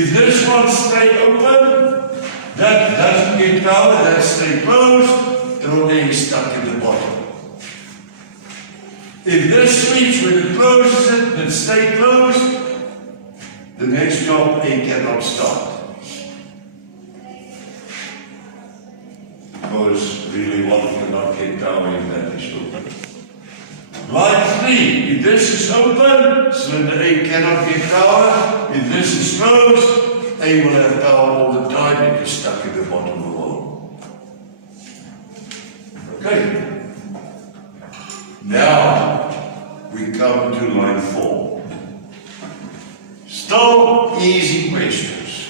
If this one stay open, that doesn't get power, that stay closed, draw A is stuck in the bottom. If this switch, when it closes it, that stay closed, the next job A cannot start. Because really one cannot get power if that is open. Line 3, if this is open, cylinder A cannot get power. If this is closed, A will have power all the time, it is stuck in the bottom of the hole. Okay. Now, we come to line 4. Still easy questions.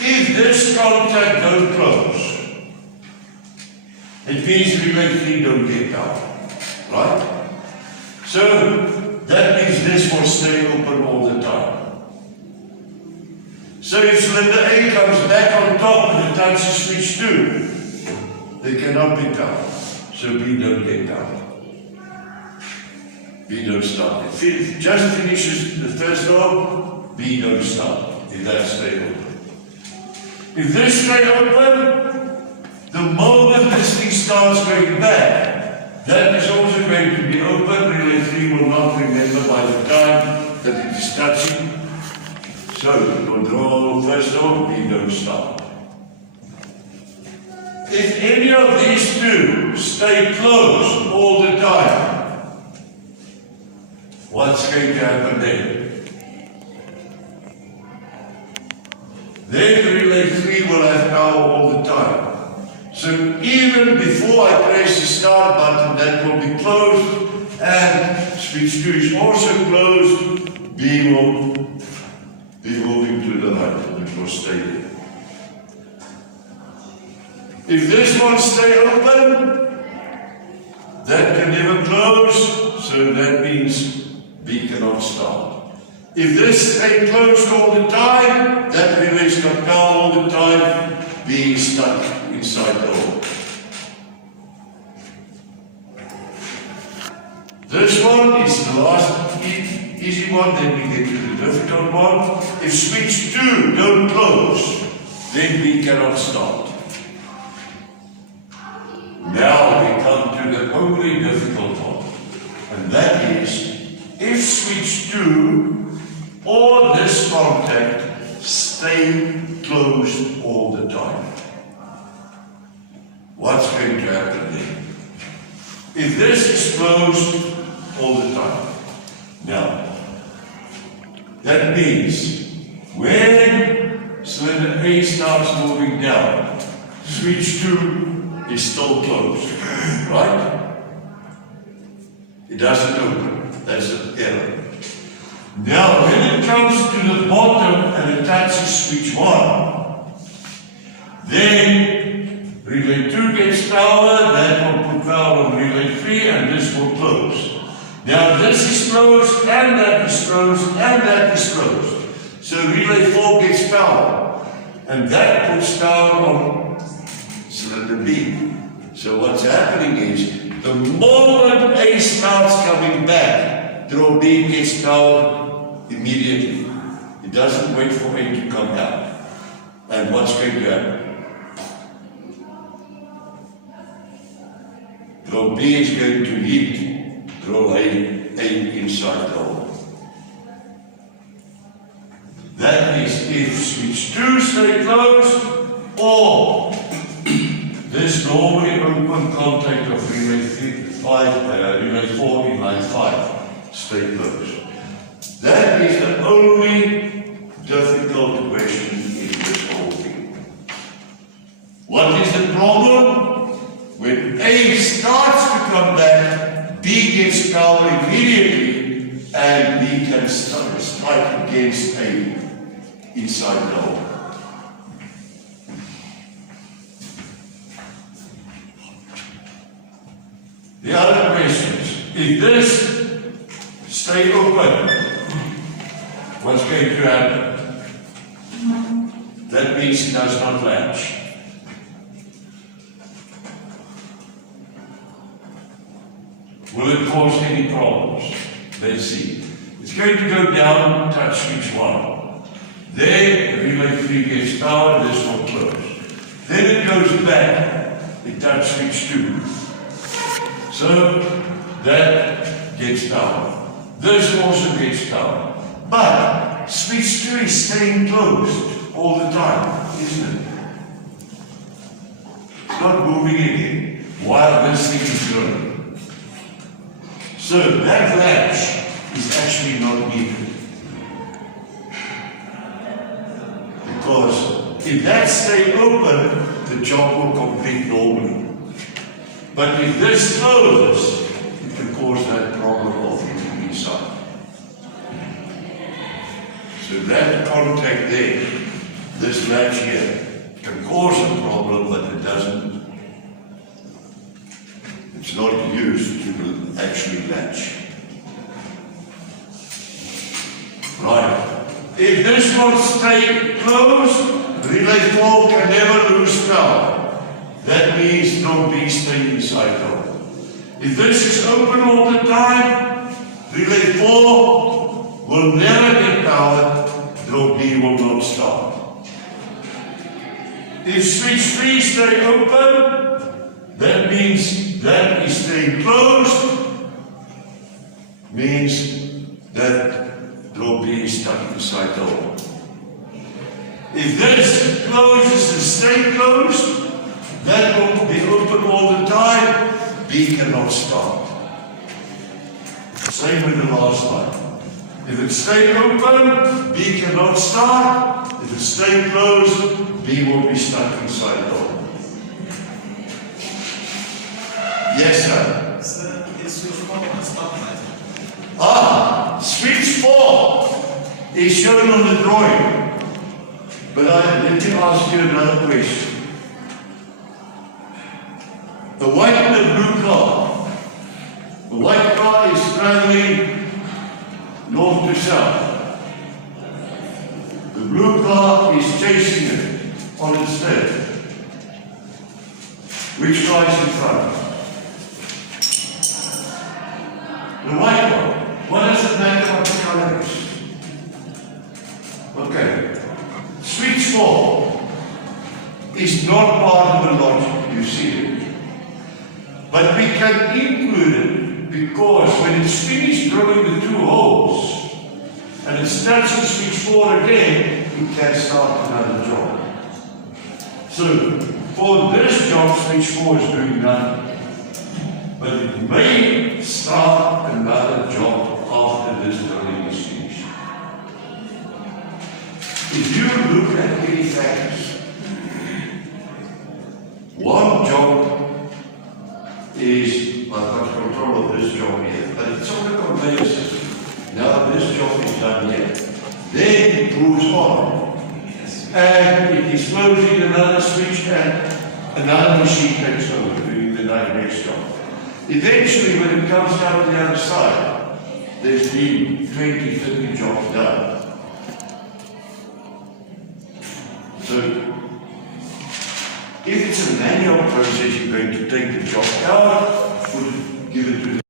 If this contact don't close, it means relay 3 don't get power. Right? So, that means this will stay open all the time. So if cylinder A comes back on top and it touches switch 2, they cannot be power. So B don't get power. B don't start. If it just finishes the first row, B don't start. If that stay open. If this stay open, the moment this thing starts going back, that is also going to be open. Relay 3 will not remember by the time that it is touching. So it will draw first off, B don't start. If any of these two stay closed all the time, what's going to happen then? Then relay 3 will have power all the time. So even before I press the start button, that will be closed, and switch 2 is also closed, B will be moving to the right, and it will stay there. If this one stay open, that can never close, so that means B cannot start. If this stay closed all the time, that relay's got power all the time, B is stuck inside the hole. This one is the last easy one, then we get to the difficult one. If switch 2 don't close, then we cannot start. Now we come to the only difficult one, and that is if switch 2 or this contact stay closed all the time. What's going to happen then? If this is closed all the time. Now, that means when cylinder A starts moving down, switch 2 is still closed, right? It doesn't open. That's an error. Now, when it comes to the bottom and it touches switch 1, then relay 2 gets power, that will put power on relay 3, and this will close. Now, this is closed, and that is closed, and that is closed. So relay 4 gets power, and that puts power on cylinder B. So what's happening is, the moment A starts coming back, draw B gets power immediately. It doesn't wait for A to come out. And what's going to happen? Draw B is going to hit draw A inside the hole. That is if switch 2 stay closed, or this normally open contact of relay 4 in line 5 stay closed. That is the only difficult question in this whole thing. What is the problem? When A starts to come back, B gets power immediately, and B can strike against A inside the hole. The other questions, if this stay open, what's going to happen? That means it does not latch. Will it cause any problems? Let's see. It's going to go down, touch switch 1. Then relay 3 gets power, this will close. Then it goes back, it touches switch 2. So that gets power. This also gets power. But switch 2 is staying closed all the time, isn't it? It's not moving again while this thing is going. So that latch is actually not needed. Because if that stays open, the job will complete normally. But if this closes, it can cause that problem of hitting inside. So that contact there, this latch here, can cause a problem, but it doesn't. It's not used to actually latch. Right. If this one stays closed, relay 4 can never lose power. That means drop B stays inside out. If this is open all the time, relay 4 will never get power, drop B will not start. If switch 3 stays open, that means that is staying closed, means that drop B is stuck inside out. If this closes and stays closed, that will be open all the time, B cannot start. Same with the last line. If it stays open, B cannot start. If it stays closed, B will be stuck inside out. Yes, sir? Sir, is switch 4 on stop button? Ah, switch 4 is shown on the drawing. But let me ask you another question. The white and the blue car. The white car is traveling north to south. The blue car is chasing it on its tail. Which car is in front? The white one. What does it matter what the color is? Okay. Switch 4 is not part of the logic, you see it. But we can include it because when it's finished drilling the 2 holes and it's touching switch 4 again, it can start another job. So for this job, switch 4 is doing nothing. But it may start another job after this drilling is finished. If you look at any factors, one job is, I've got control of this job here, but it's on the conveyor system. Now this job is done here. Then it moves on. And it is closing another switch and another machine takes over doing the next job. Eventually, when it comes down the other side, there's been 20, 30 jobs done. So, if it's a manual process, you're going to take the job out, give it to